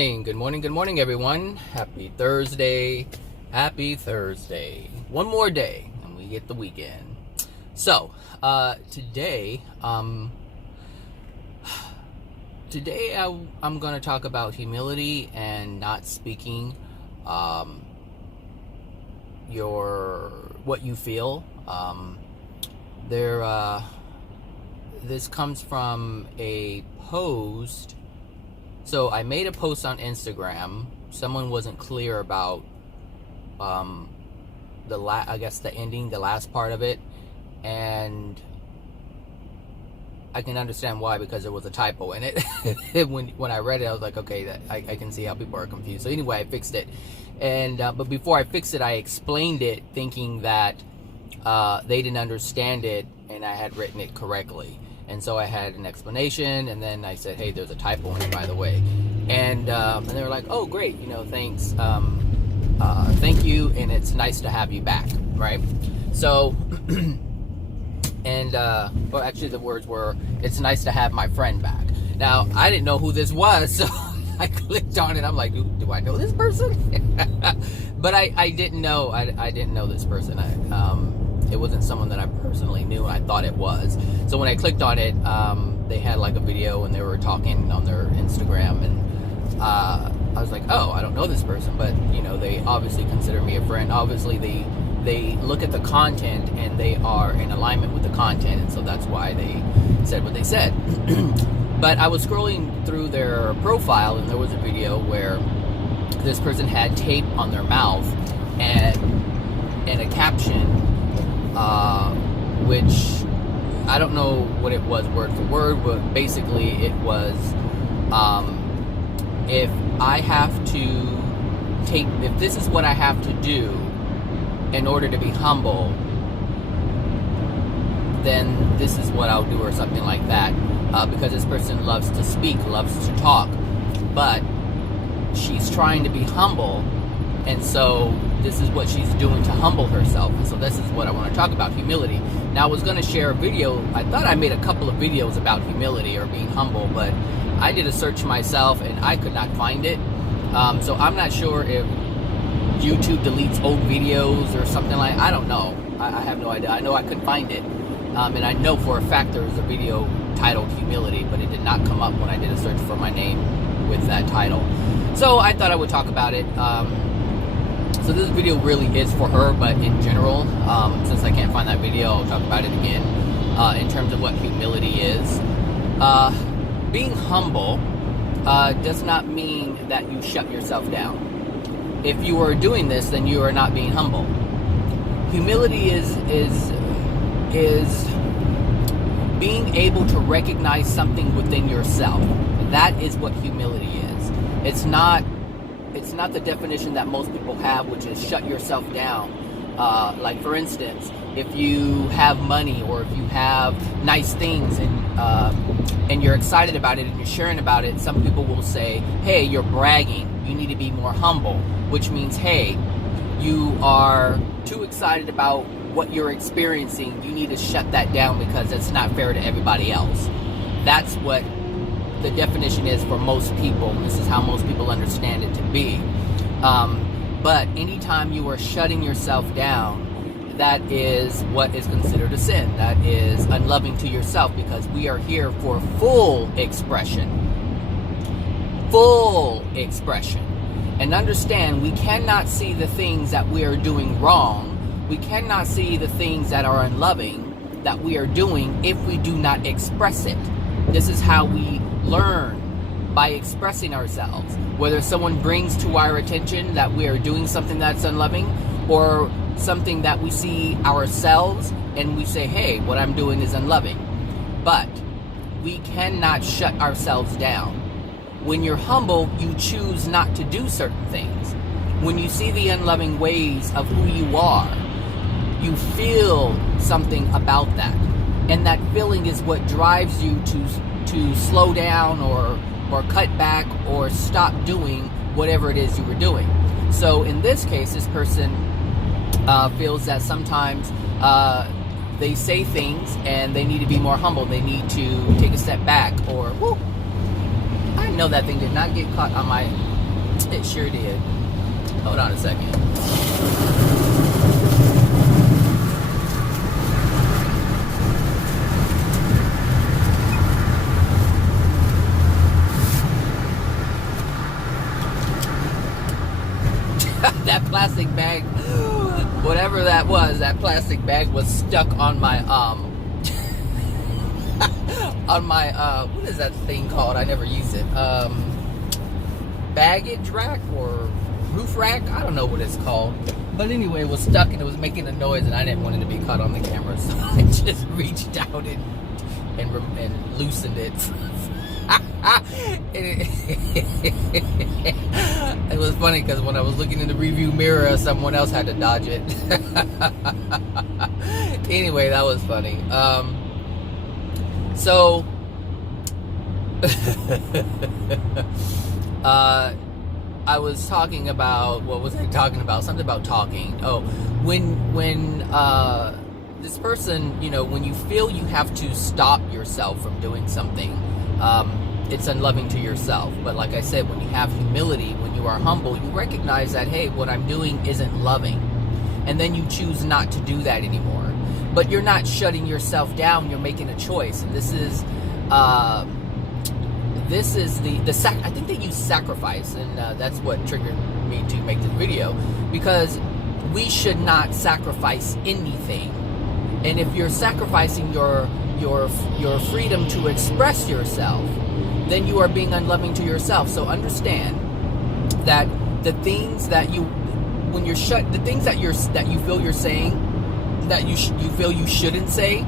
Good morning, everyone. Happy Thursday. Happy Thursday. One more day, and we get the weekend. So, today I'm going to talk about humility and not speaking what you feel. This comes from a post. So I made a post on Instagram. Someone wasn't clear about the last part of it, and I can understand why, because there was a typo in it. when I read it, I was like, okay, I can see how people are confused. So anyway, I fixed it, and but before I fixed it, I explained it, thinking that they didn't understand it, and I had written it correctly. And so I had an explanation, and then I said, hey, there's a typo in it, by the way. And they were like, oh, great, thanks. Thank you, and it's nice to have you back, right? So, well, actually the words were, it's nice to have my friend back. Now, I didn't know who this was, so I clicked on it. I'm like, do I know this person? But I didn't know. I didn't know this person. It wasn't someone that I personally knew. I thought it was. So when I clicked on it, they had like a video, and they were talking on their Instagram, and I was like, oh, I don't know this person, but they obviously consider me a friend. Obviously, they look at the content, and they are in alignment with the content, and so that's why they said what they said. But I was scrolling through their profile, and there was a video where this person had tape on their mouth and a caption, which I don't know what it was word for word, but basically it was, if this is what I have to do in order to be humble, then this is what I'll do, or something like that. Because this person loves to speak, loves to talk, but she's trying to be humble, and so this is what she's doing to humble herself. And so this is what I want to talk about, humility. Now, I was going to share a video. I thought I made a couple of videos about humility or being humble, but I did a search myself, and I could not find it. So I'm not sure if YouTube deletes old videos or something like that. I don't know. I have no idea. I know I couldn't find it. And I know for a fact there was a video titled Humility, but it did not come up when I did a search for my name with that title. So I thought I would talk about it. So this video really is for her, but in general, since I can't find that video, I'll talk about it again. In terms of what humility is. Being humble does not mean that you shut yourself down. If you are doing this, then you are not being humble. Humility is being able to recognize something within yourself. That is what humility is. It's not the definition that most people have, which is shut yourself down. Like, for instance, if you have money, or if you have nice things, and you're excited about it and you're sharing about it, some people will say, hey, you're bragging. You need to be more humble, which means, hey, you are too excited about what you're experiencing. You need to shut that down because it's not fair to everybody else. That's what the definition is for most people. This is how most people understand it to be. But anytime you are shutting yourself down, that is what is considered a sin. That is unloving to yourself, because we are here for full expression. Full expression. And understand, we cannot see the things that we are doing wrong. We cannot see the things that are unloving that we are doing if we do not express it. This is how we learn, by expressing ourselves. Whether someone brings to our attention that we are doing something that's unloving, or something that we see ourselves and we say, hey, what I'm doing is unloving. But we cannot shut ourselves down. When you're humble, you choose not to do certain things. When you see the unloving ways of who you are, you feel something about that. And that feeling is what drives you to slow down, or cut back, or stop doing whatever it is you were doing. So in this case, this person feels that sometimes they say things and they need to be more humble. They need to take a step back, or, whoo, I know that thing did not get caught on my sure did. Hold on a second. That plastic bag, whatever that plastic bag was stuck on my on my what is that thing called? I never use it. Baggage rack or roof rack? I don't know what it's called. But anyway, it was stuck and it was making a noise, and I didn't want it to be caught on the camera, so I just reached out and loosened it. It was funny because when I was looking in the review mirror, someone else had to dodge it. Anyway, that was funny. So I was talking about, what was I talking about? Something about talking. Oh, when this person, you know, when you feel you have to stop yourself from doing something, it's unloving to yourself. But like I said, when you have humility, when you are humble, you recognize that, hey, what I'm doing isn't loving. And then you choose not to do that anymore. But you're not shutting yourself down, you're making a choice. And this is I think they use sacrifice, and that's what triggered me to make this video, because we should not sacrifice anything. And if you're sacrificing your freedom to express yourself, then you are being unloving to yourself. So understand that the things that you feel you're saying that you feel you shouldn't say,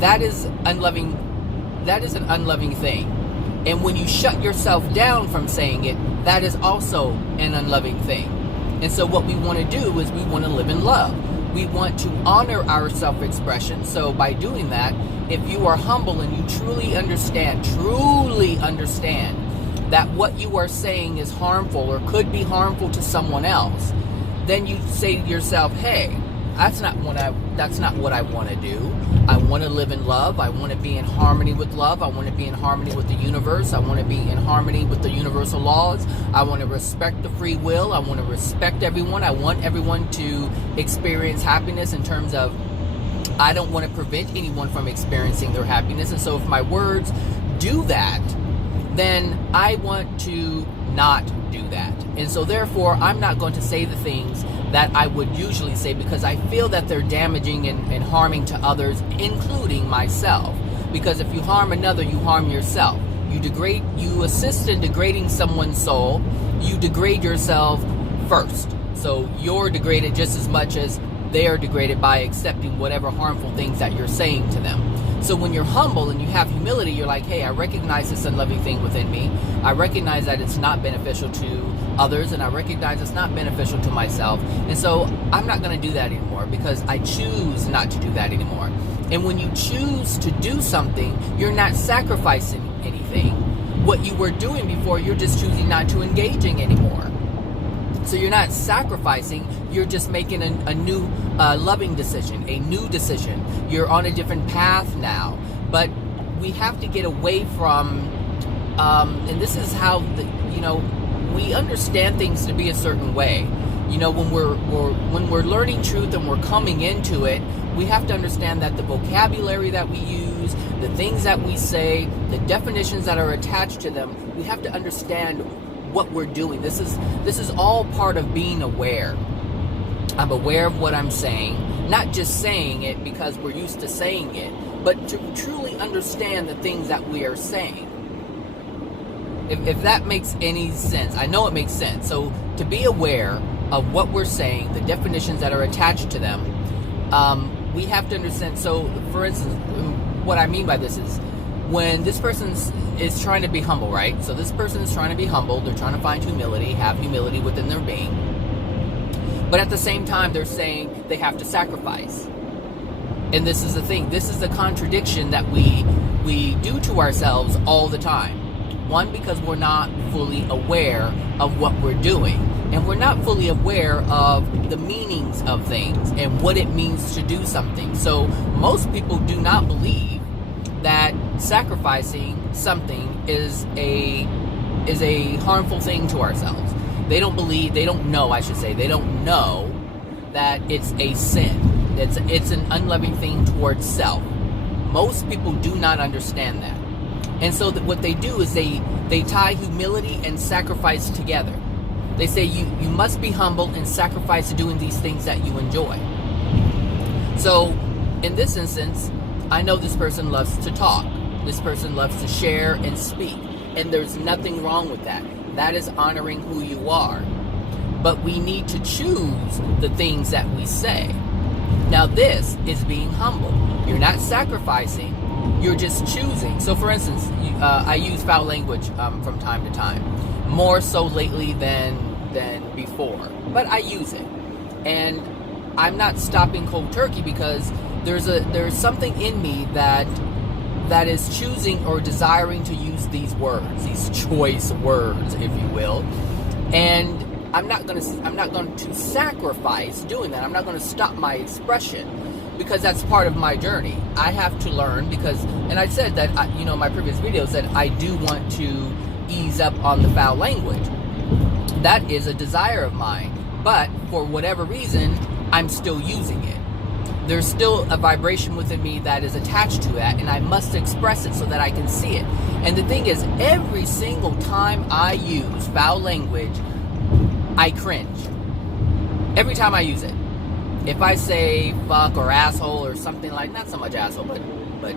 that is unloving. That is an unloving thing. And when you shut yourself down from saying it, that is also an unloving thing. And so what we want to do is we want to live in love. We want to honor our self-expression. So by doing that, if you are humble and you truly understand that what you are saying is harmful or could be harmful to someone else, then you say to yourself, hey, that's not what I want to do. I want to live in love. I want to be in harmony with love. I want to be in harmony with the universe. I want to be in harmony with the universal laws. I want to respect the free will. I want to respect everyone. I want everyone to experience happiness in terms of, I don't want to prevent anyone from experiencing their happiness. And so if my words do that, then I want to not do that. And so therefore, I'm not going to say the things that I would usually say, because I feel that they're damaging and harming to others, including myself. Because if you harm another, you harm yourself. You assist in degrading someone's soul, you degrade yourself first. So you're degraded just as much as they are degraded by accepting whatever harmful things that you're saying to them. So when you're humble and you have humility, you're like, hey, I recognize this unloving thing within me. I recognize that it's not beneficial to others, and I recognize it's not beneficial to myself. And so I'm not going to do that anymore, because I choose not to do that anymore. And when you choose to do something, you're not sacrificing anything. What you were doing before, you're just choosing not to engaging anymore. So you're not sacrificing, you're just making a new loving decision, a new decision. You're on a different path now. But we have to get away from, and this is how, we understand things to be a certain way. You know, when we're learning truth and we're coming into it, we have to understand that the vocabulary that we use, the things that we say, the definitions that are attached to them, we have to understand what we're doing. This is all part of being aware. I'm aware of what I'm saying, not just saying it because we're used to saying it, but to truly understand the things that we are saying. If that makes any sense. I know it makes sense. So to be aware of what we're saying, the definitions that are attached to them, we have to understand. So for instance, what I mean by this is, when this person is trying to be humble, right? So this person is trying to be humble. They're trying to find humility, have humility within their being. But at the same time, they're saying they have to sacrifice. And this is the thing. This is the contradiction that we do to ourselves all the time. One, because we're not fully aware of what we're doing. And we're not fully aware of the meanings of things and what it means to do something. So most people do not believe that sacrificing something is a harmful thing to ourselves. They don't believe, they don't know, I should say, they don't know that it's a sin. It's an unloving thing towards self. Most people do not understand that. And so what they do is they tie humility and sacrifice together. They say you must be humble and sacrifice doing these things that you enjoy. So in this instance, I know this person loves to talk. This person loves to share and speak. And there's nothing wrong with that. That is honoring who you are. But we need to choose the things that we say. Now this is being humble. You're not sacrificing. You're just choosing. So for instance, I use foul language from time to time. More so lately than before. But I use it. And I'm not stopping cold turkey because there's something in me that is choosing or desiring to use these words, these choice words, if you will. And I'm not going to sacrifice doing that. I'm not going to stop my expression because that's part of my journey. I have to learn because, and I said that, in my previous videos that I do want to ease up on the foul language. That is a desire of mine, but for whatever reason, I'm still using it. There's still a vibration within me that is attached to that, and I must express it so that I can see it. And the thing is, every single time I use foul language, I cringe. Every time I use it. If I say fuck or asshole or something like, not so much asshole, but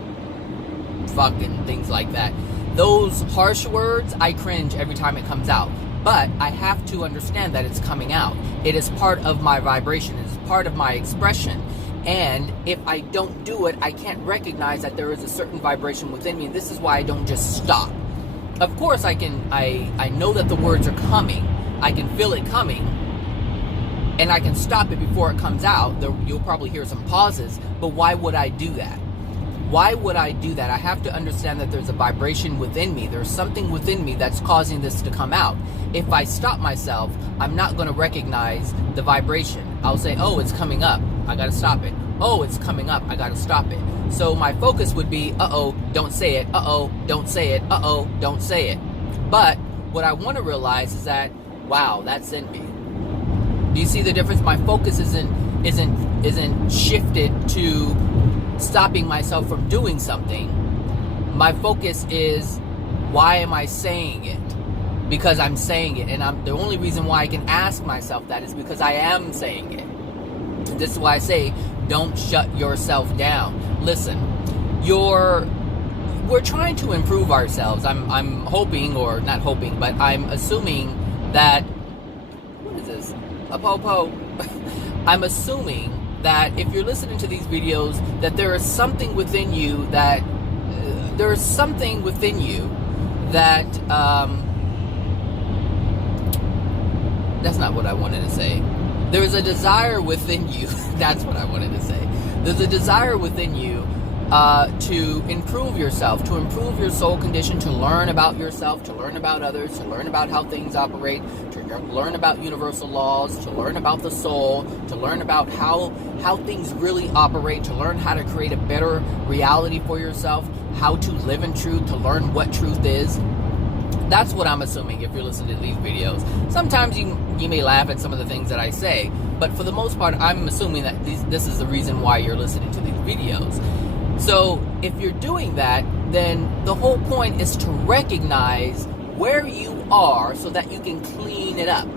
fuck and things like that, those harsh words, I cringe every time it comes out. But I have to understand that it's coming out. It is part of my vibration. It is part of my expression. And if I don't do it, I can't recognize that there is a certain vibration within me. And this is why I don't just stop. Of course, I know that the words are coming. I can feel it coming. And I can stop it before it comes out. You'll probably hear some pauses. But why would I do that? Why would I do that? I have to understand that there's a vibration within me. There's something within me that's causing this to come out. If I stop myself, I'm not going to recognize the vibration. I'll say, oh, it's coming up. I got to stop it. Oh, it's coming up. I got to stop it. So my focus would be, uh-oh, don't say it. Uh-oh, don't say it. Uh-oh, don't say it. But what I want to realize is that, wow, that's in me. Do you see the difference? My focus isn't shifted to stopping myself from doing something. My focus is, why am I saying it? Because I'm saying it, and the only reason why I can ask myself that is because I am saying it. And this is why I say, don't shut yourself down. Listen, we're trying to improve ourselves. I'm hoping, or not hoping, but I'm assuming that, what is this? A po-po. I'm assuming that if you're listening to these videos, that there is something within you that that's not what I wanted to say. There is a desire within you. That's what I wanted to say. There's a desire within you to improve yourself, to improve your soul condition, to learn about yourself, to learn about others, to learn about how things operate, to learn about universal laws, to learn about the soul, to learn about how things really operate, to learn how to create a better reality for yourself, how to live in truth, to learn what truth is. That's what I'm assuming if you're listening to these videos. Sometimes you may laugh at some of the things that I say, but for the most part, I'm assuming that this is the reason why you're listening to these videos. So if you're doing that, then the whole point is to recognize where you are so that you can clean it up,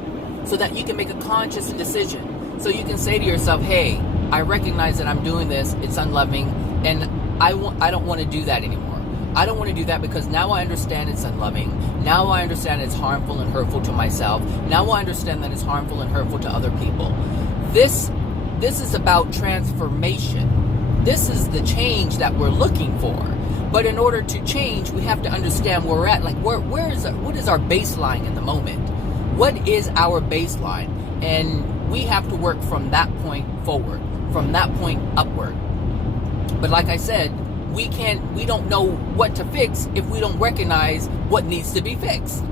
so that you can make a conscious decision. So you can say to yourself, hey, I recognize that I'm doing this, it's unloving, and I don't want to do that anymore. I don't want to do that because now I understand it's unloving. Now I understand it's harmful and hurtful to myself. Now I understand that it's harmful and hurtful to other people. This is about transformation. This is the change that we're looking for. But in order to change, we have to understand where we're at. Like, what is our baseline in the moment? What is our baseline? And we have to work from that point forward, from that point upward. But like I said, we don't know what to fix if we don't recognize what needs to be fixed,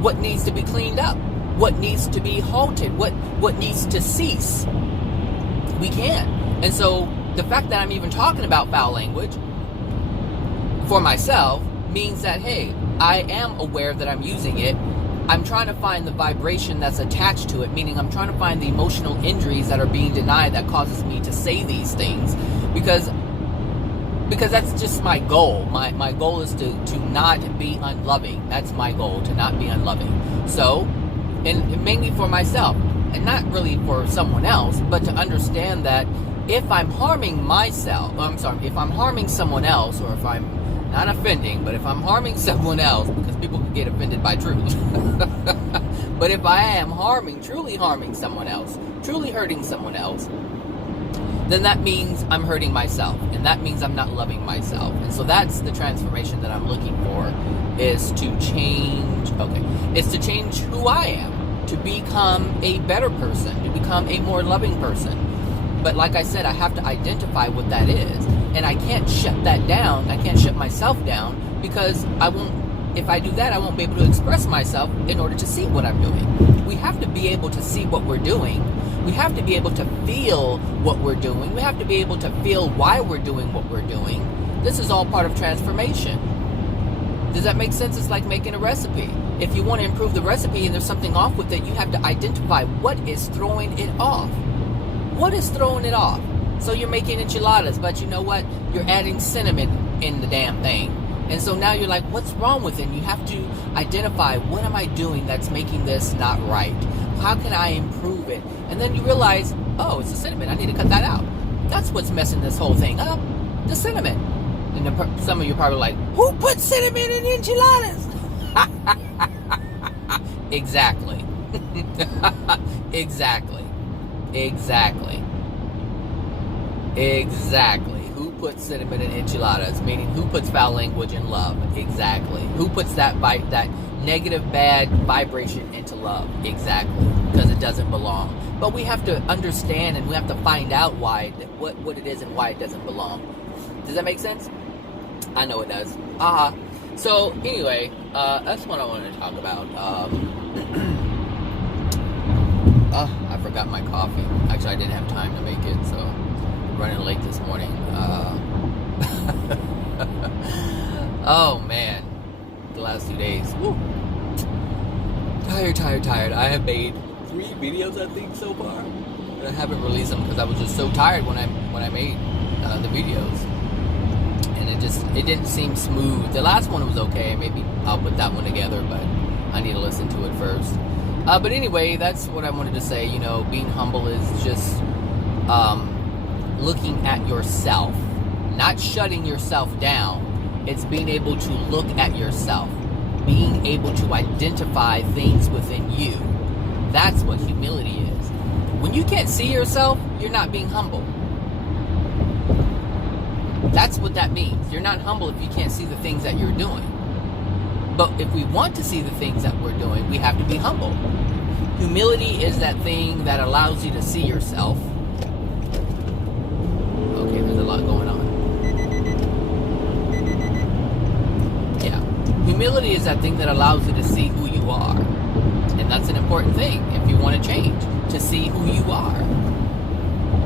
what needs to be cleaned up, what needs to be halted, what needs to cease. We can't. And so the fact that I'm even talking about foul language for myself means that, hey, I am aware that I'm using it. I'm trying to find the vibration that's attached to it, meaning I'm trying to find the emotional injuries that are being denied that causes me to say these things, because that's just my goal. My goal is to not be unloving. That's my goal, to not be unloving. So, and mainly for myself, and not really for someone else, but to understand that if I'm harming myself, if I'm harming someone else, or if I'm not offending, but if I'm harming someone else, because people can get offended by truth. But if I am truly harming someone else, truly hurting someone else, then that means I'm hurting myself. And that means I'm not loving myself. And so that's the transformation that I'm looking for, is to change, is to change who I am, to become a better person, to become a more loving person. But like I said, I have to identify what that is. And I can't shut that down. I can't shut myself down, because if I do that, I won't be able to express myself in order to see what I'm doing. We have to be able to see what we're doing. We have to be able to feel what we're doing. We have to be able to feel why we're doing what we're doing. This is all part of transformation. Does that make sense? It's like making a recipe. If you want to improve the recipe and there's something off with it, you have to identify what is throwing it off. What is throwing it off? So you're making enchiladas, but you know what? You're adding cinnamon in the damn thing. And so now you're like, what's wrong with it? And you have to identify, what am I doing that's making this not right? How can I improve it? And then you realize, oh, it's the cinnamon. I need to cut that out. That's what's messing this whole thing up. The cinnamon. And some of you are probably like, who put cinnamon in enchiladas? Exactly. Exactly. Who puts cinnamon in enchiladas? Meaning, who puts foul language in love? Exactly. Who puts that negative, bad vibration into love? Exactly. Because it doesn't belong. But we have to understand, and we have to find out what it is and why it doesn't belong. Does that make sense? I know it does. So anyway, that's what I wanted to talk about. I forgot my coffee. Actually, I didn't have time to make it, so I'm running late this morning. Oh man, the last 2 days. Woo. Tired. I have made 3 videos, I think, so far, but I haven't released them because I was just so tired when I made the videos, and it didn't seem smooth. The last one was okay. Maybe I'll put that one together, but I need to listen to it first. But anyway, that's what I wanted to say. You know, being humble is just looking at yourself, not shutting yourself down. It's being able to look at yourself, being able to identify things within you. That's what humility is. When you can't see yourself, you're not being humble. That's what that means. You're not humble if you can't see the things that you're doing. But if we want to see the things that we're doing, we have to be humble. Humility is that thing that allows you to see yourself. Okay, there's a lot going on. Yeah. Humility is that thing that allows you to see who you are. And that's an important thing if you want to change, to see who you are.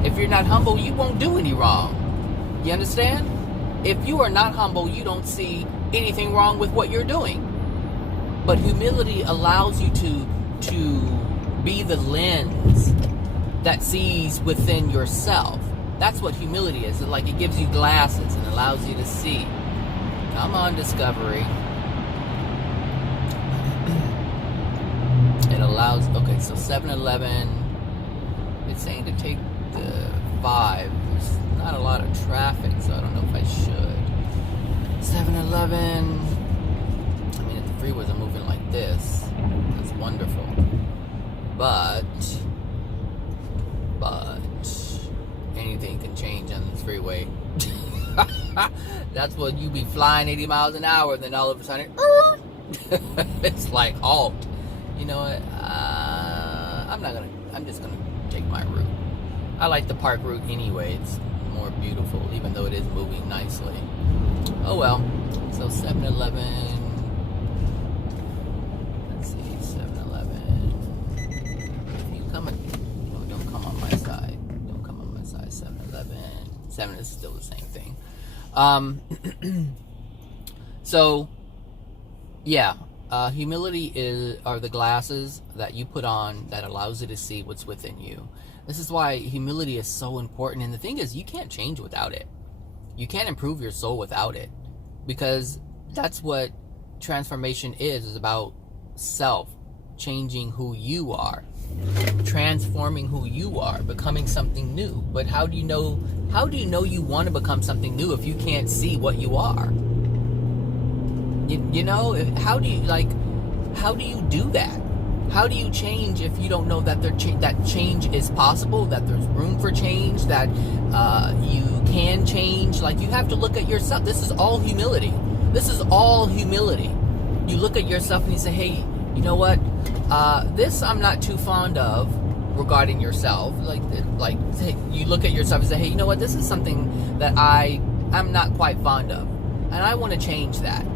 If you're not humble, you won't do any wrong. You understand? If you are not humble, you don't see anything wrong with what you're doing. But humility allows you to be the lens that sees within yourself. That's what humility is. It's like it gives you glasses and allows you to see. Come on, Discovery. It allows, okay, so 7-Eleven, it's saying to take the 5. There's not a lot of traffic, so I don't know if I should. 7-Eleven, I mean, if the freeways are moving like this, that's wonderful. But anything can change on this freeway. That's when you be flying 80 miles an hour, and then all of a sudden, it's like halt. You know what? I'm just gonna take my route. I like the park route anyway. It's more beautiful, even though it is moving nicely. Oh well. So 7-Eleven. Let's see, 7-Eleven. If you come, don't come on my side. Don't come on my side. 7-Eleven. 7 is still the same thing. So, yeah. Humility are the glasses that you put on that allows you to see what's within you. This is why humility is so important. And the thing is, you can't change without it. You can't improve your soul without it, because that's what transformation is about. Self, changing who you are, transforming who you are, becoming something new. But how do you know you want to become something new if you can't see what you are? You know, how do you do that? How do you change if you don't know that that change is possible, that there's room for change, that you can change? Like, you have to look at yourself. This is all humility. This is all humility. You look at yourself and you say, hey, you know what? This I'm not too fond of regarding yourself. Like you look at yourself and say, hey, you know what? This is something that I'm not quite fond of, and I want to change that.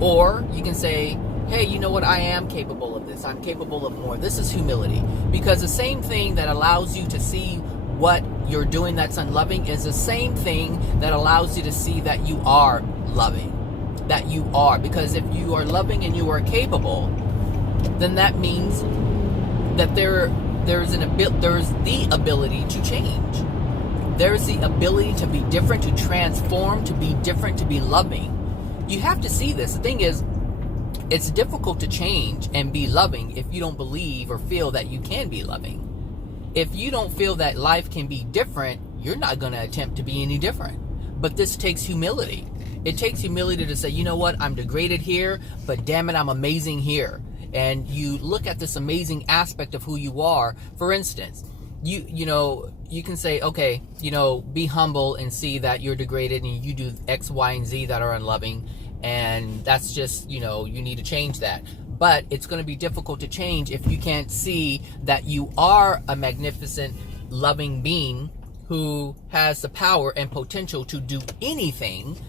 Or you can say, hey, you know what? I am capable of this. I'm capable of more. This is humility. Because the same thing that allows you to see what you're doing that's unloving is the same thing that allows you to see that you are loving. That you are. Because if you are loving and you are capable, then that means that there's the ability to change. There's the ability to be different, to transform, to be different, to be loving. You have to see this. The thing is, it's difficult to change and be loving if you don't believe or feel that you can be loving. If you don't feel that life can be different, you're not going to attempt to be any different. But this takes humility. It takes humility to say, you know what, I'm degraded here, but damn it, I'm amazing here. And you look at this amazing aspect of who you are. For instance, you can say, okay, be humble and see that you're degraded and you do X, Y, and Z that are unloving. And that's just, you need to change that. But it's going to be difficult to change if you can't see that you are a magnificent, loving being who has the power and potential to do anything.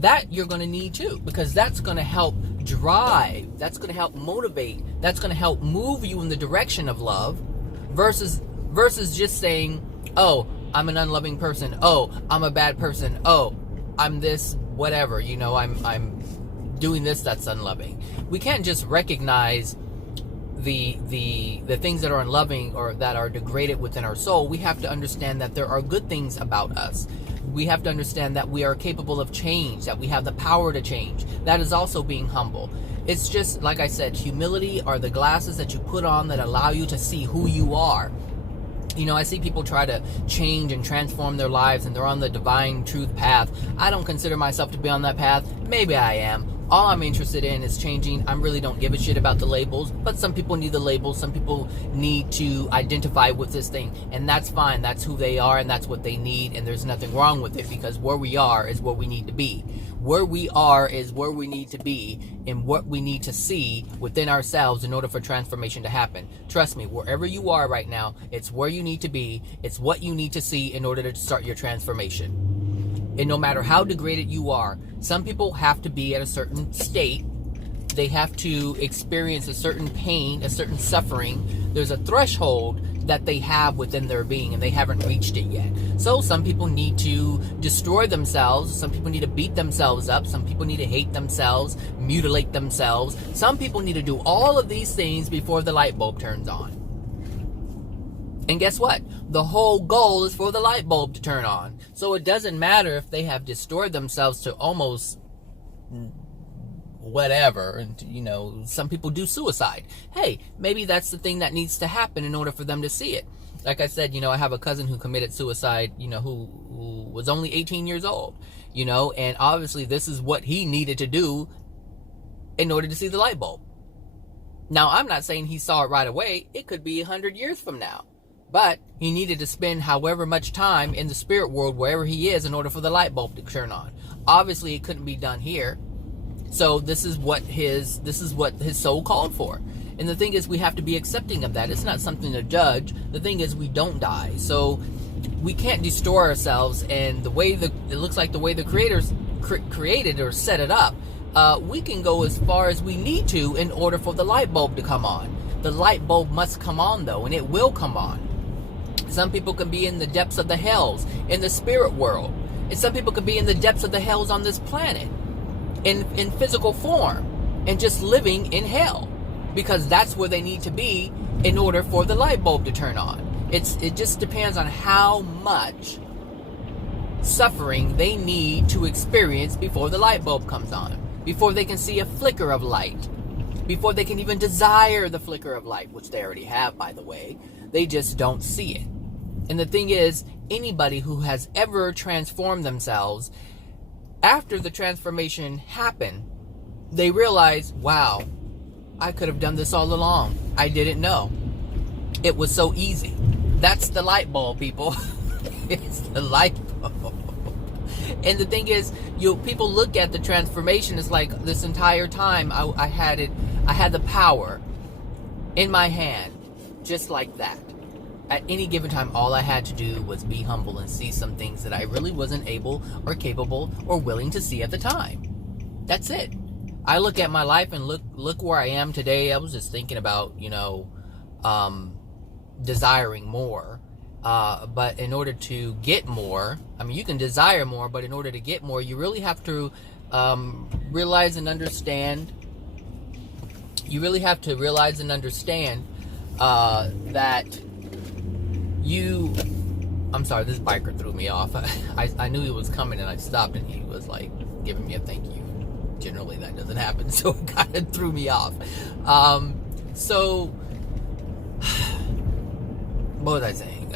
That you're going to need too, because that's going to help drive, that's going to help motivate, that's going to help move you in the direction of love, versus just saying, oh, I'm an unloving person, oh, I'm a bad person, oh, I'm this whatever, I'm doing this that's unloving. We can't just recognize the things that are unloving or that are degraded within our soul. We have to understand that there are good things about us. We have to understand that we are capable of change, that we have the power to change. That is also being humble. It's just, like I said, humility are the glasses that you put on that allow you to see who you are. I see people try to change and transform their lives, and they're on the divine truth path. I don't consider myself to be on that path. Maybe I am. All I'm interested in is changing. I really don't give a shit about the labels, but some people need the labels. Some people need to identify with this thing, and that's fine. That's who they are, and that's what they need, and there's nothing wrong with it, because where we are is where we need to be. Where we are is where we need to be, and what we need to see within ourselves in order for transformation to happen. Trust me, wherever you are right now, it's where you need to be. It's what you need to see in order to start your transformation. And no matter how degraded you are, some people have to be at a certain state. They have to experience a certain pain, a certain suffering. There's a threshold that they have within their being, and they haven't reached it yet. So some people need to destroy themselves. Some people need to beat themselves up. Some people need to hate themselves, mutilate themselves. Some people need to do all of these things before the light bulb turns on. And guess what? The whole goal is for the light bulb to turn on. So it doesn't matter if they have destroyed themselves to almost whatever. And, some people do suicide. Hey, maybe that's the thing that needs to happen in order for them to see it. Like I said, I have a cousin who committed suicide, who was only 18 years old, and obviously this is what he needed to do in order to see the light bulb. Now, I'm not saying he saw it right away. It could be 100 years from now. But he needed to spend however much time in the spirit world, wherever he is, in order for the light bulb to turn on. Obviously, it couldn't be done here. So this is what his soul called for. And the thing is, we have to be accepting of that. It's not something to judge. The thing is, we don't die. So we can't destroy ourselves. And it looks like the way the creators created or set it up, we can go as far as we need to in order for the light bulb to come on. The light bulb must come on, though, and it will come on. Some people can be in the depths of the hells in the spirit world. And some people can be in the depths of the hells on this planet in physical form. and just living in hell, because that's where they need to be in order for the light bulb to turn on. It just depends on how much suffering they need to experience before the light bulb comes on, before they can see a flicker of light, before they can even desire the flicker of light, which they already have, by the way. They just don't see it. And the thing is, anybody who has ever transformed themselves, after the transformation happened, they realize, wow, I could have done this all along. I didn't know. It was so easy. That's the light bulb, people. It's the light bulb. And the thing is, people look at the transformation as like, this entire time I had the power in my hand, just like that. At any given time, all I had to do was be humble and see some things that I really wasn't able or capable or willing to see at the time. That's it. I look at my life and look where I am today. I was just thinking about, desiring more. But in order to get more, I mean, you can desire more, but in order to get more, you really have to realize and understand. You really have to realize and understand that I'm sorry, this biker threw me off. I knew he was coming and I stopped and he was like giving me a thank you. Generally that doesn't happen, so it kind of threw me off. So what was I saying?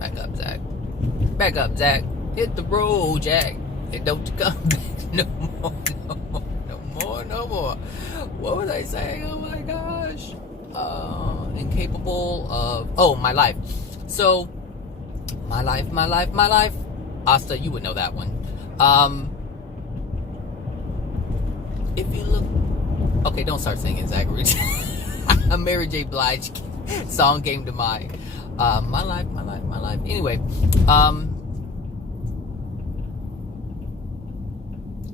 Back up, Zach. Back up, Zach. Hit the road, Jack. And don't come back no more. What was I saying? Oh my gosh. Incapable of my life. So my life. Asta, you would know that one. If you look, okay, don't start singing, Zach. A Mary J. Blige song came to mind. My life. Anyway,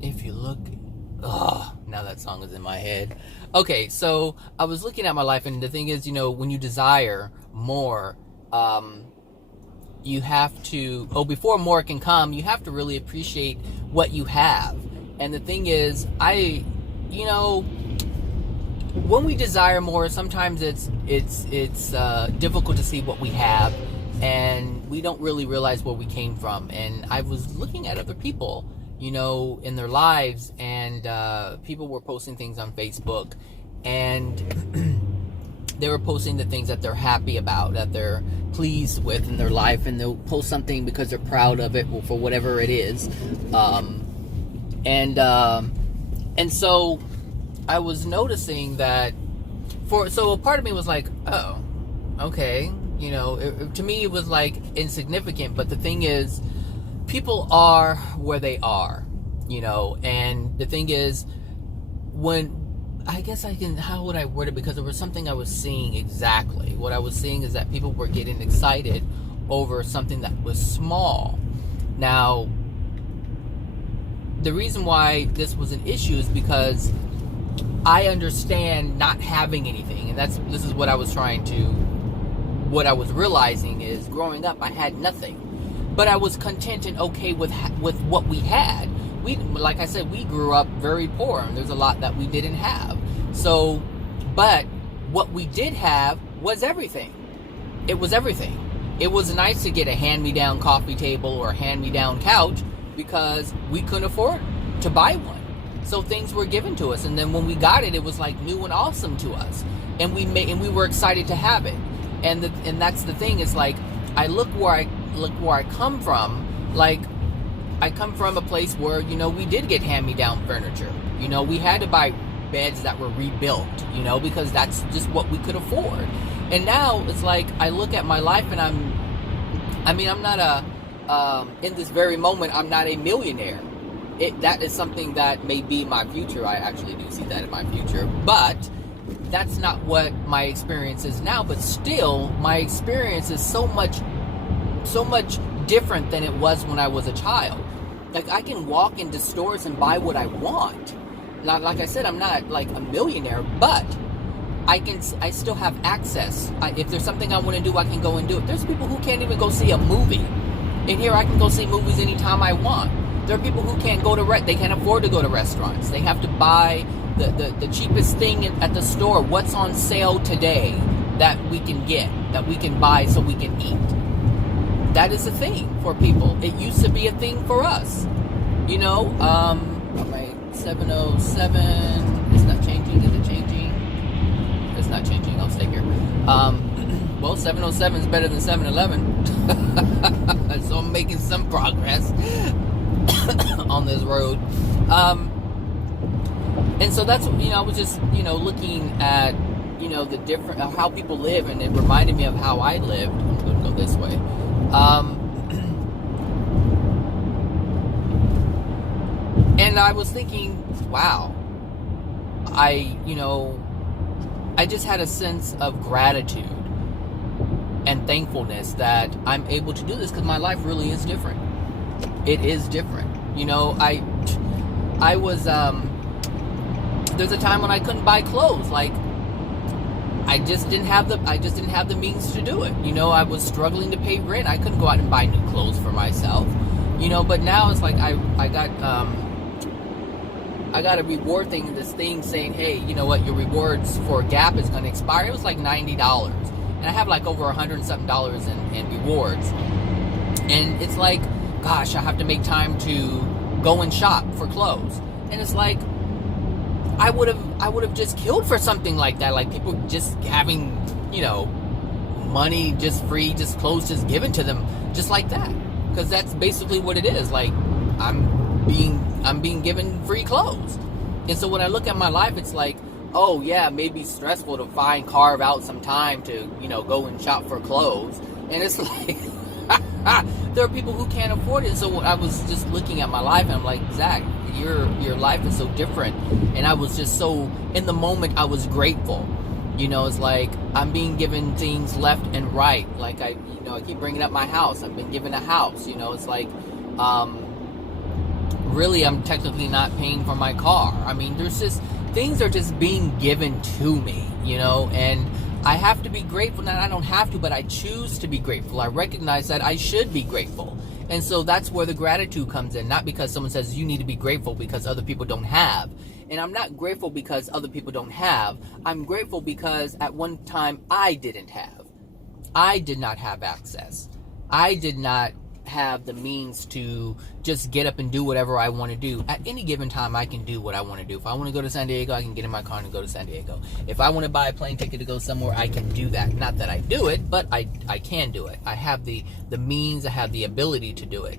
if you look, now that song is in my head. Okay, so I was looking at my life, and the thing is, when you desire more, you have to, before more can come, you have to really appreciate what you have. And the thing is, when we desire more, sometimes it's difficult to see what we have, and we don't really realize where we came from. And I was looking at other people, in their lives, and people were posting things on Facebook, and they were posting the things that they're happy about, that they're pleased with in their life, and they'll post something because they're proud of it for whatever it is. And so I was noticing that so a part of me was like, oh, okay, to me it was like insignificant, but the thing is, people are where they are, and the thing is, how would I word it? Because there was something I was seeing exactly. What I was seeing is that people were getting excited over something that was small. Now, the reason why this was an issue is because I understand not having anything, and this is what I was realizing is, growing up I had nothing, but I was content and okay with what we had. Like I said, we grew up very poor, and there's a lot that we didn't have. So, but what we did have was everything. It was everything. It was nice to get a hand-me-down coffee table or a hand-me-down couch, because we couldn't afford to buy one. So things were given to us, and then when we got it, it was like new and awesome to us, and we were excited to have it. And that's the thing. It's like, I look where I come from. Like, I come from a place where we did get hand-me-down furniture. We had to buy beds that were rebuilt. Because that's just what we could afford. And now it's like, I look at my life, and I'm not in this very moment, I'm not a millionaire. That is something that may be my future. I actually do see that in my future. But that's not what my experience is now. But still, my experience is so much different than it was when I was a child. Like, I can walk into stores and buy what I want. Like I said, I'm not like a millionaire, but I still have access. If there's something I want to do, I can go and do it. There's people who can't even go see a movie. And here I can go see movies anytime I want. There are people who can't go to they can't afford to go to restaurants. They have to buy the cheapest thing at the store. What's on sale today that we can get, that we can buy so we can eat. That is a thing for people. It used to be a thing for us. You know, my 707 is not changing. Is it changing? It's not changing. I'll stay here. Well, 707 is better than 711. So I'm making some progress on this road. And so that's, I was just, looking at, the different, how people live, and it reminded me of how I lived. I'm going to go this way. And I was thinking, wow, I just had a sense of gratitude and thankfulness that I'm able to do this, because my life really is different. It is different. I was, there's a time when I couldn't buy clothes. Like, I just didn't have the means to do it. I was struggling to pay rent. I couldn't go out and buy new clothes for myself. But now it's like I got a reward thing, this thing saying, hey, you know what, your rewards for Gap is going to expire. It was like $90. And I have like over $100 and something in rewards. And it's like, gosh, I have to make time to go and shop for clothes. And it's like, I would have just killed for something like that. Like people just having, money just free, just clothes just given to them just like that. Because that's basically what it is. Like, I'm being given free clothes. And so when I look at my life, it's like, oh yeah, maybe stressful to carve out some time to, go and shop for clothes. And it's like, there are people who can't afford it. So I was just looking at my life and I'm like, Zach, your life is so different. And I was just so, in the moment, I was grateful. It's like I'm being given things left and right. Like I keep bringing up my house. I've been given a house. It's like, really, I'm technically not paying for my car. I mean, there's just, things are just being given to me, and I have to be grateful. Now, I don't have to, but I choose to be grateful. I recognize that I should be grateful. And so that's where the gratitude comes in. Not because someone says you need to be grateful because other people don't have. And I'm not grateful because other people don't have. I'm grateful because at one time I didn't have. I did not have access. I did not have the means to just get up and do whatever I want to do. At any given time, I can do what I want to do. If I want to go to San Diego, I can get in my car and go to San Diego. If I want to buy a plane ticket to go somewhere, I can do that. Not that I do it, but I can do it. I have the means, I have the ability to do it.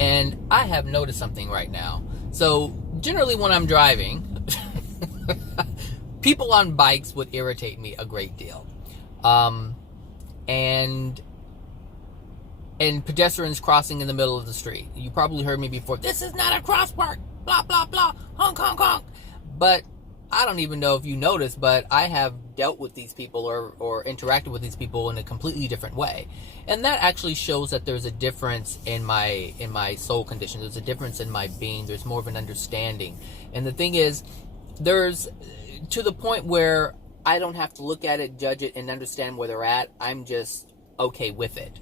And I have noticed something right now. So generally when I'm driving, people on bikes would irritate me a great deal. And pedestrians crossing in the middle of the street. You probably heard me before. This is not a crosswalk. Blah, blah, blah. Honk, honk, honk. But I don't even know if you noticed, but I have dealt with these people or interacted with these people in a completely different way. And that actually shows that there's a difference in my soul condition. There's a difference in my being. There's more of an understanding. And the thing is, there's to the point where I don't have to look at it, judge it, and understand where they're at. I'm just okay with it.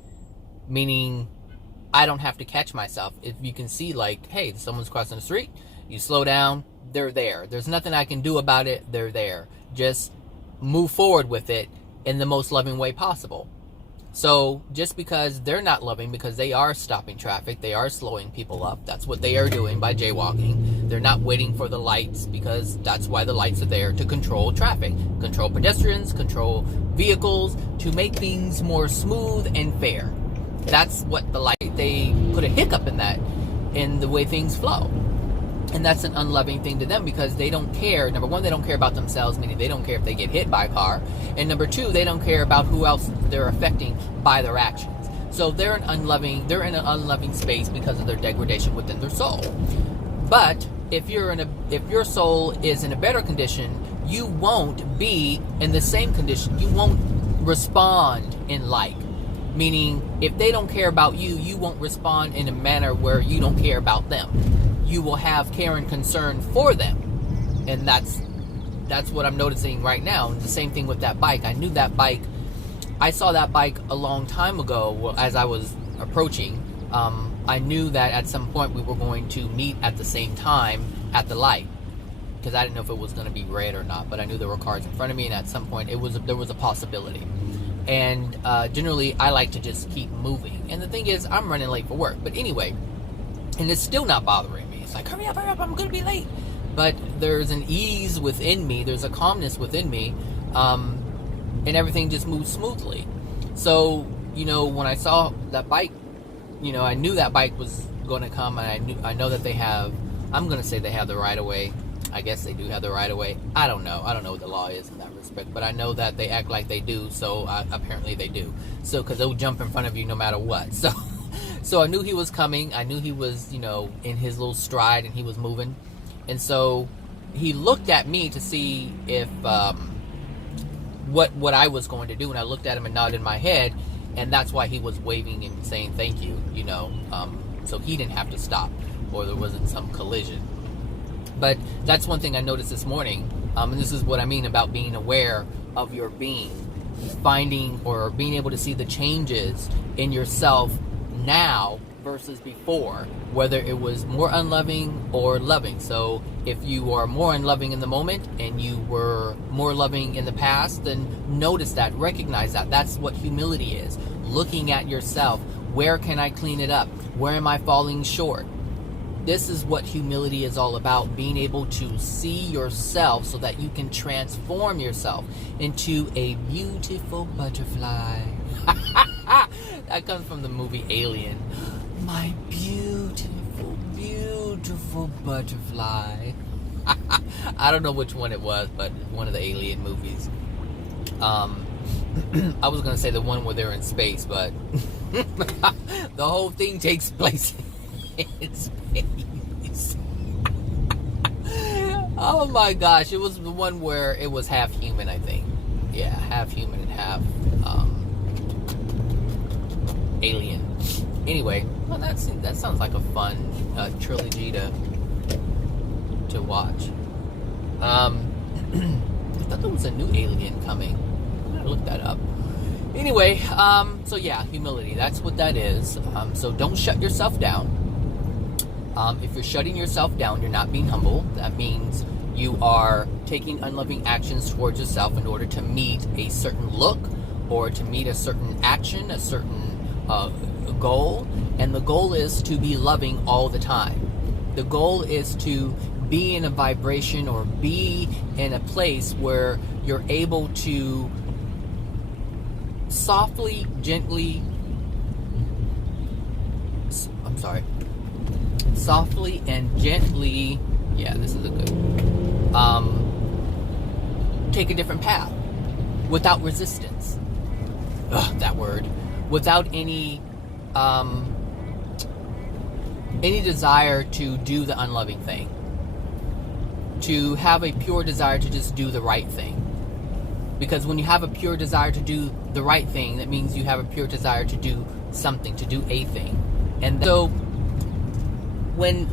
Meaning, I don't have to catch myself. If you can see, like, hey, someone's crossing the street, you slow down, they're there. There's nothing I can do about it, they're there. Just move forward with it in the most loving way possible. So, just because they're not loving, because they are stopping traffic, they are slowing people up, that's what they are doing by jaywalking. They're not waiting for the lights, because that's why the lights are there, to control traffic, control pedestrians, control vehicles, to make things more smooth and fair. That's what the light, they put a hiccup in that, in the way things flow. And that's an unloving thing to them, because they don't care. Number one, they don't care about themselves, meaning they don't care if they get hit by a car. And number two, they don't care about who else they're affecting by their actions. So they're in an unloving space because of their degradation within their soul. But if your soul is in a better condition, you won't be in the same condition. You won't respond in like. Meaning, if they don't care about you, you won't respond in a manner where you don't care about them. You will have care and concern for them. And that's what I'm noticing right now. And the same thing with that bike. I saw that bike a long time ago as I was approaching. I knew that at some point we were going to meet at the same time at the light, because I didn't know if it was going to be red or not, but I knew there were cars in front of me, and at some point there was a possibility. And generally I like to just keep moving, and the thing is, I'm running late for work, but anyway, and it's still not bothering me. It's like, hurry up, I'm going to be late. But there's an ease within me, there's a calmness within me, and everything just moves smoothly. So, when I saw that bike, I knew that bike was going to come, and I know that they have, I'm going to say they have the right of way. I guess they do have the right of way. I don't know what the law is in that respect, but I know that they act like they do, so apparently they do. So, because they'll jump in front of you no matter what. So I knew he was coming. I knew he was, in his little stride, and he was moving. And so he looked at me to see if what I was going to do, and I looked at him and nodded my head, and that's why he was waving and saying thank you, so he didn't have to stop, or there wasn't some collision. But that's one thing I noticed this morning, and this is what I mean about being aware of your being, finding or being able to see the changes in yourself now versus before, whether it was more unloving or loving. So if you are more unloving in the moment and you were more loving in the past, then notice that, recognize that. That's what humility is. Looking at yourself. Where can I clean it up? Where am I falling short? This is what humility is all about, being able to see yourself so that you can transform yourself into a beautiful butterfly. That comes from the movie Alien. My beautiful, beautiful butterfly. I don't know which one it was, but one of the Alien movies. I was going to say the one where they're in space, but the whole thing takes place in space. Oh my gosh, it was the one where it was half human, I think. Yeah, half human and half alien. Anyway, well, that sounds like a fun trilogy to watch. I thought there was a new Alien coming. I'm gonna look that up. Anyway, so yeah, humility. That's what that is. So don't shut yourself down. If you're shutting yourself down, you're not being humble. That means you are taking unloving actions towards yourself in order to meet a certain look or to meet a certain action, a certain goal. And the goal is to be loving all the time. The goal is to be in a vibration or be in a place where you're able to softly, gently, softly and gently, yeah, this is a good, take a different path without resistance. Ugh, that word. Without any desire to do the unloving thing. To have a pure desire to just do the right thing. Because when you have a pure desire to do the right thing, that means you have a pure desire to do something, to do a thing. And so when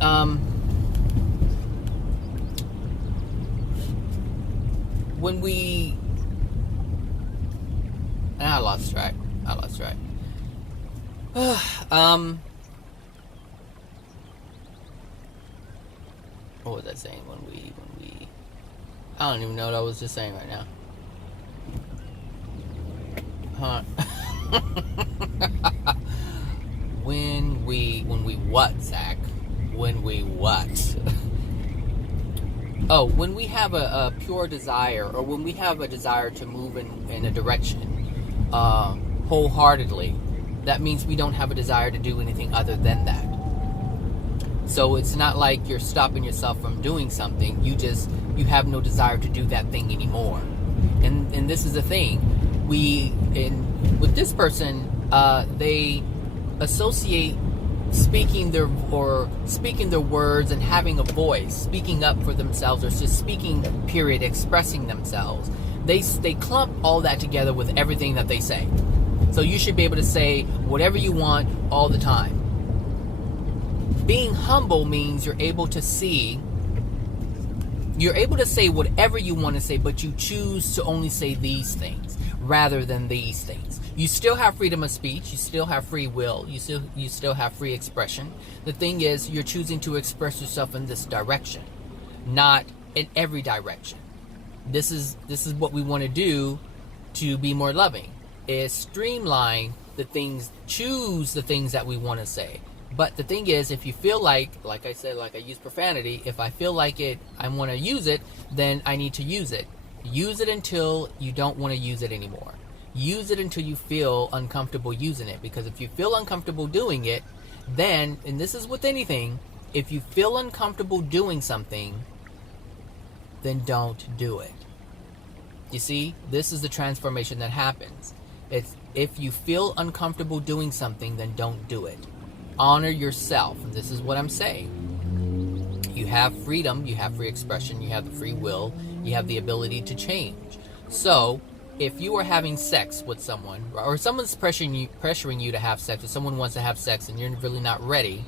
we I lost track. What was I saying when we I don't even know what I was just saying right now. Huh. When we what, Zach? When we what? Oh, when we have a pure desire, or when we have a desire to move in a direction wholeheartedly, that means we don't have a desire to do anything other than that. So it's not like you're stopping yourself from doing something. You have no desire to do that thing anymore. And this is the thing. With this person, they associate speaking their words and having a voice, speaking up for themselves, or just speaking, period, expressing themselves. They clump all that together with everything that they say. So you should be able to say whatever you want all the time. Being humble means you're able to say whatever you want to say, but you choose to only say these things. rather than these things. You still have freedom of speech, you still have free will, you still have free expression. The thing is, you're choosing to express yourself in this direction, not in every direction. This is what we want to do to be more loving, is streamline the things, choose the things that we want to say. But the thing is, if you feel like I said, like I use profanity, if I feel like I want to use it, then I need to use it. Use it until you don't want to use it anymore. Use it until you feel uncomfortable using it. Because if you feel uncomfortable doing it, then, and this is with anything, if you feel uncomfortable doing something, then don't do it. You see, this is the transformation that happens. It's if you feel uncomfortable doing something, then don't do it. Honor yourself. And this is what I'm saying. You have freedom, you have free expression, you have the free will, you have the ability to change. So, if you are having sex with someone, or someone's pressuring you to have sex, or someone wants to have sex and you're really not ready,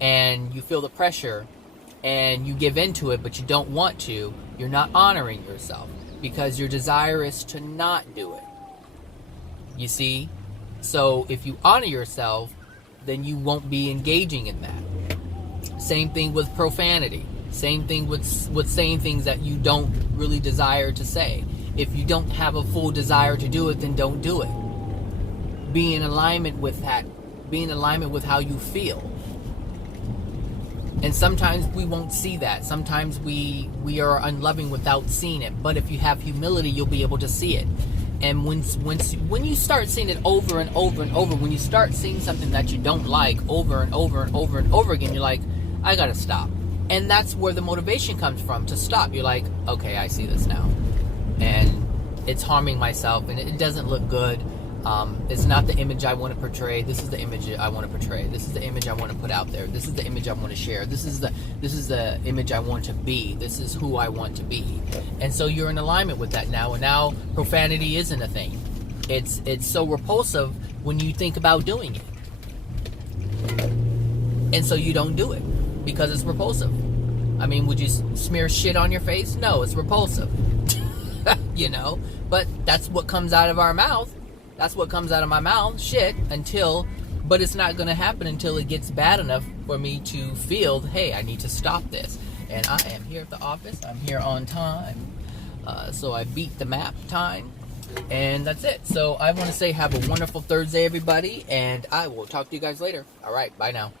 and you feel the pressure, and you give into it, but you don't want to, you're not honoring yourself, because your desire is to not do it. You see? So, if you honor yourself, then you won't be engaging in that. Same thing with profanity. Same thing with saying things that you don't really desire to say. If you don't have a full desire to do it, then don't do it. Be in alignment with that. Be in alignment with how you feel. And sometimes we won't see that. Sometimes we are unloving without seeing it. But if you have humility, you'll be able to see it. And when you start seeing it over and over and over, when you start seeing something that you don't like over and over and over and over again, you're like, I gotta stop. And that's where the motivation comes from, to stop. You're like, okay, I see this now. And it's harming myself, and it doesn't look good. It's not the image I want to portray. This is the image I want to portray. This is the image I want to put out there. This is the image I want to share. This is the image I want to be. This is who I want to be. And so you're in alignment with that now. And now profanity isn't a thing. It's so repulsive when you think about doing it. And so you don't do it because it's repulsive. I mean, would you smear shit on your face? No, it's repulsive. You know, but that's what comes out of our mouth. That's what comes out of my mouth, shit, but it's not going to happen until it gets bad enough for me to feel, hey, I need to stop this. And I am here at the office. I'm here on time. So I beat the map time. And that's it. So I want to say have a wonderful Thursday, everybody. And I will talk to you guys later. All right, bye now.